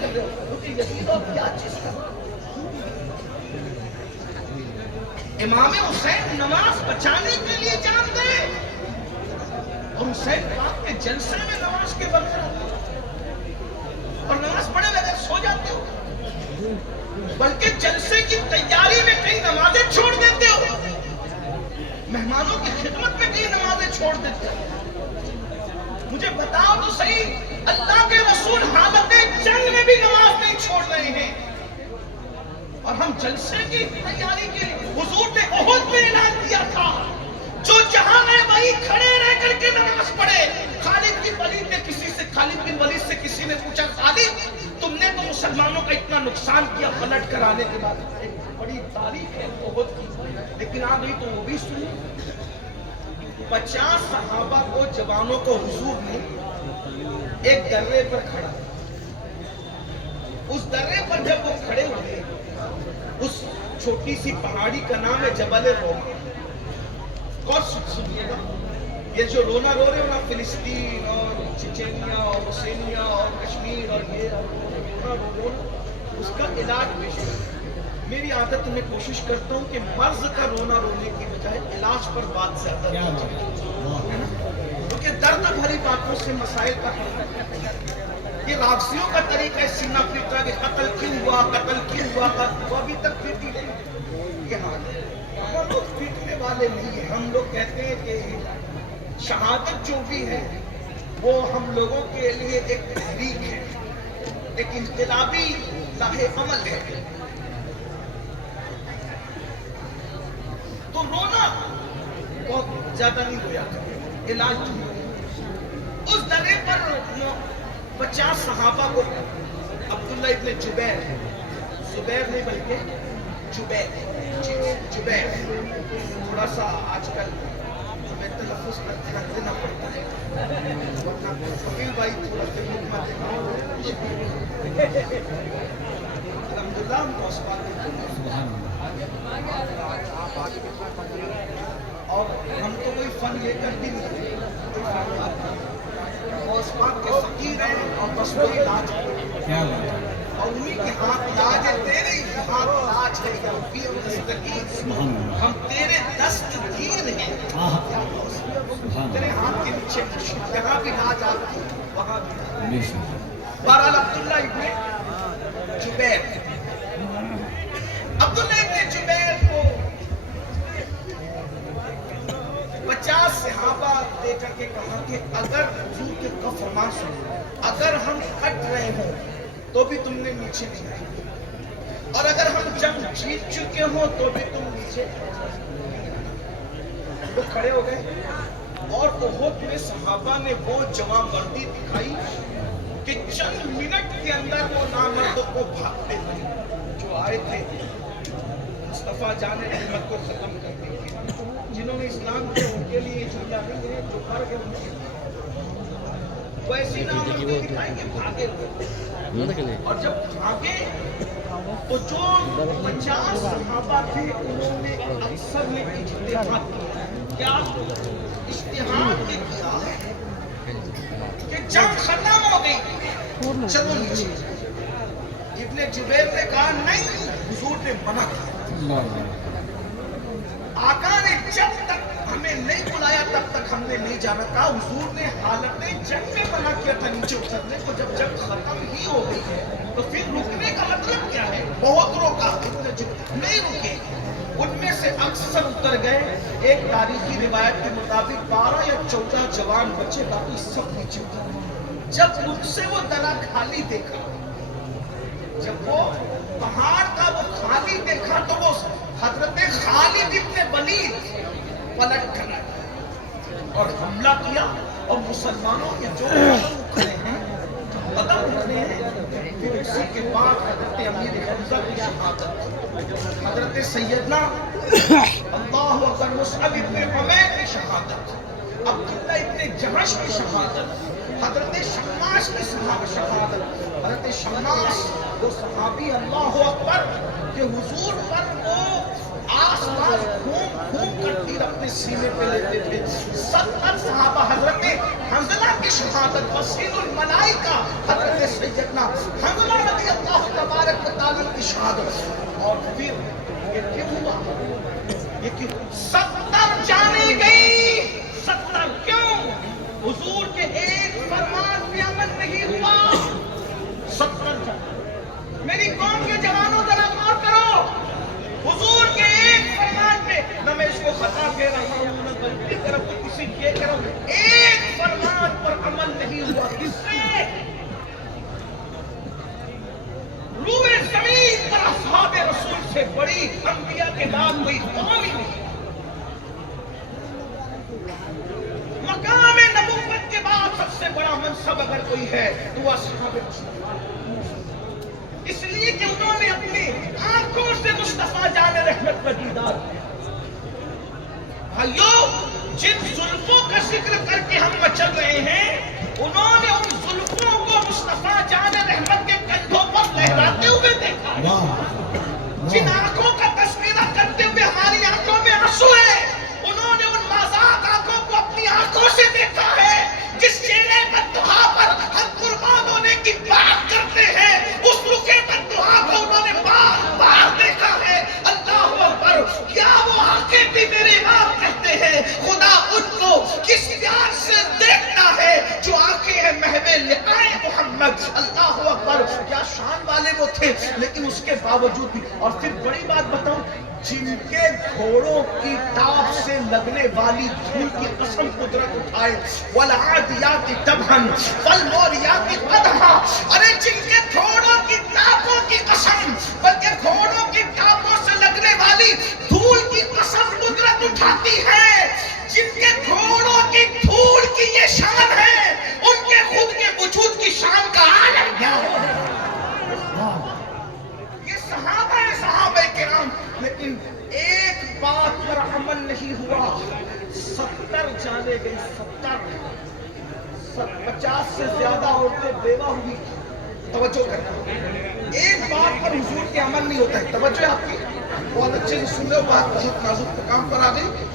کر رہے ہو؟ کیونکہ یزید اور کیا چیز کا امام حسین نماز بچانے کے لیے جان دے اور حسین پاک کے جلسے میں نماز کے بغیر اور نماز پڑھے بغیر سو جاتے ہو، بلکہ جلسے کی تیاری میں کئی نمازیں چھوڑ دیتے ہو، مہمانوں کی خدمت میں کئی نمازیں چھوڑ دیتے ہو۔ مجھے بتاؤ تو صحیح، اللہ کے رسول حالت جنگ میں بھی نماز نہیں چھوڑ رہے ہیں، اور ہم جلسے کی تیاری کے لیے حضور نے احد میں اعلان کیا تھا جو جہاں ہے وہی کھڑے رہ کر کے نماز پڑھے۔ خالد بن ولید سے کسی نے پوچھا، خالد تم نے تو مسلمانوں کا اتنا نقصان کیا پلٹ کر آنے کے بعد، ایک بڑی تاریخ ہے احد کی، لیکن آ گئی تو وہ بھی سنی۔ 50 صحابہ کو، جوانوں کو حضور نے ایک درے پر کھڑا، اس درے پر جب وہ کھڑے ہوئے، اس چھوٹی سی پہاڑی کا نام ہے جبل روما۔ اور سنیے گا، یہ جو رونا رو رہے ہو نا، فلسطین اور چچینیا اور حسینیا اور کشمیر اور یہ رونا رو اس کا علاج پیش ہے۔ میری عادت میں کوشش کرتا ہوں کہ مرض کا رونا رونے کی بجائے علاج پر بات زیادہ کیونکہ درد بھری باتوں سے مسائل کا حل، یہ راغسیوں کا طریقہ ہے سینہ پیٹا کہ قتل کیوں ہوا، قتل کیوں ہوا، وہ ابھی تک پیٹی نہیں۔ یہ حال ہے، ہم لوگ پیٹنے والے نہیں ہیں، ہم لوگ کہتے ہیں کہ شہادت جو بھی ہے وہ ہم لوگوں کے لیے ایک تحریک ہے، ایک انقلابی راہ عمل ہے۔ تو رونا بہت زیادہ نہیں رویا کرے، علاج نہیں۔ اس درے پر 50 صحابہ کو عبداللہ ابن زبیر نہیں بلکہ جبیر، تھوڑا سا آج کل ہمیں تلفظ پر دینا پڑتا ہے، ورنہ فقیر بھائی تھوڑا خدمت میں الحمدللہ ہم کو اسباب اور ہم تو کوئی فن لے کر بھی نہیں، وہ اسباب کے فقیر ہیں اور بس وہی لاج ہے، اور انہیں کے ہاتھ لاج ہے، تیرے ہی ہاتھ لاج ہے، ہم تیرے دستگیر ہیں، تیرے ہاتھ کے نیچے جہاں بھی لاج آتی وہاں بھی۔ بہرحال عبداللہ ابن جبیر کو 50 صحابہ دے کر کے کہا کہ اگر حضور کے فرمان سنو، اگر ہم کٹ رہے ہوں تو بھی تم نے نیچے نہیں آئی، اور اگر ہم جنگ جیت چکے ہوں تو بھی تم نیچے۔ وہ کھڑے ہو گئے اور احد میں صحابہ نے وہ جواں مردی دکھائی کہ چند منٹ کے اندر وہ نامردوں کو بھاگتے ہوئے جو آئے تھے مصطفیٰ جان رحمت کو ختم کرنے کے لیے، جنہوں نے اسلام کے ان کے لیے جھوٹا نہیں ہے، جو کر گئے ان کے لیے ویسی نامردی دکھائی کہ بھاگے ہوئے، اور جب بھاگے تو جو 50 صحابہ تھے انہوں نے اکثر نے اجتہاد کیا، اجتہاد نے کیا کہ جنگ ختم ہو گئی، چلو نیچے۔ ابن جبیر نے کہا نہیں، حضور نے منع کیا، آقا نے جب تک ہمیں نہیں بلایا تب تک ہم نے نہیں جانا تھا، حضور نے حالت جنگ میں منع کیا تھا نیچے اترنے کو، جب جنگ ختم ہی ہو گئی ہے تو پھر رکنے کا مطلب کیا ہے؟ بہت روکا، نہیں رکے، ان میں سے اکثر اتر گئے۔ ایک تاریخی روایت کے مطابق 12 یا 14 جوان بچے، باقی سب نیچے اتر۔ جب ان سے وہ درا خالی دیکھا، جب وہ پہاڑ کا وہ خالی دیکھا تو وہ حضرت خالد ابن ولید پلٹ کر اور حملہ کیا، اور مسلمانوں کے جو قدم اٹھے ہیں پھر اسی کے بعد حضرت امیر حمزہ کی شہادت، حضرت سیدنا اللہ اکبر مصعب ابن عمیر کی شہادت، عبداللہ ابن جہش کی شہادت، حضرت شماس کی شہادت۔ حضرت شماس وہ صحابی اللہ اکبر کہ حضور پر وہ آس پاس گھوم کر تیر اپنے سینے پہ لیتے تھے۔ 70 صحابہ، حضرت حنظلہ کی شہادت، وسیل الملائکہ حضرت سیدنا حنظلہ تبارک و تعالیٰ کی شہادت. اور پھر یہ کیوں ہوا؟ یہ کیوں 70 جانے گئی؟ 70 کیوں؟ حضور کے ایک فرمان پہ عمل نہیں ہوا. 70 جانے. میری قوم کے جوانوں ذرا غور کرو. حضور کے ایک فرمان پہ، نہ میں اس کو خطا کہہ رہا ہوں نہ غلطی کر رہا ہوں، کسی یہ کر رہا ہوں، ایک فرمان پر عمل نہیں ہوا. کس سے؟ روئے زمین پر اصحاب رسول سے بڑی انبیاء کے بعد کوئی قوم ہی نہیں. مقام نبوت کے بعد سب سے بڑا منصب اگر کوئی ہے تو وہ اصحاب رسول. اس لیے کہ انہوں نے اپنی آنکھوں سے مصطفیٰ جان رحمت کا دیدار کیا. بھائیو، جن زلفوں کا ذکر کر کے ہم مچل رہے ہیں، انہوں نے ان زلفوں کو مصطفیٰ جان رحمت کے کندھوں پر لہراتے ہوئے دیکھا ہے. جن آنکھوں کا تذکرہ کرتے ہوئے ہماری آنکھوں میں آنسو ہے، انہوں نے ان مازاد آنکھوں کو اپنی آنکھوں سے دیکھا ہے. جس چہرے پر دعا پر ہم قربان ہونے کی بات کرتے ہیں، اس رکے پر دعا کو انہوں نے بار بار دیکھا ہے. اللہ اکبر. کیا وہ آنکھیں بھی میرے امام کہتے ہیں خدا ان کو کس پیار سے دیکھتا ہے جو آنکھیں ہیں محو لقائے محمد. اللہ اکبر. کیا شان والے وہ تھے، لیکن اس کے باوجود بھی. اور پھر بڑی بات بتاؤں، جن کے گھوڑوں کی ٹاپ سے لگنے والی دھول کی قسم قدرت اٹھائے. والعادیات ضبحا فالموریات قدحا. ارے جن کے گھوڑوں کی ٹاپوں کی قسم، بلکہ گھوڑوں کی ٹاپوں سے لگنے والی دھول کی قسم قدرت اٹھاتی ہے. جن کے گھوڑوں کی دھول کی یہ شان ہے، ان کے خود کے وجود کی شان کا عالم کیا ہے؟ یہ صحابہ ہیں، صحابہ کرام. لیکن ایک بات پر عمل نہیں ہوا. 70 جانے گئی. 50 سے زیادہ عورتیں بیوہ ہوئی. توجہ کرنا، ایک بات پر حضور کے عمل نہیں ہوتا ہے. توجہ آپ کی بہت اچھے سے سن لو. بات بہت نازک مقام پر آ گئی.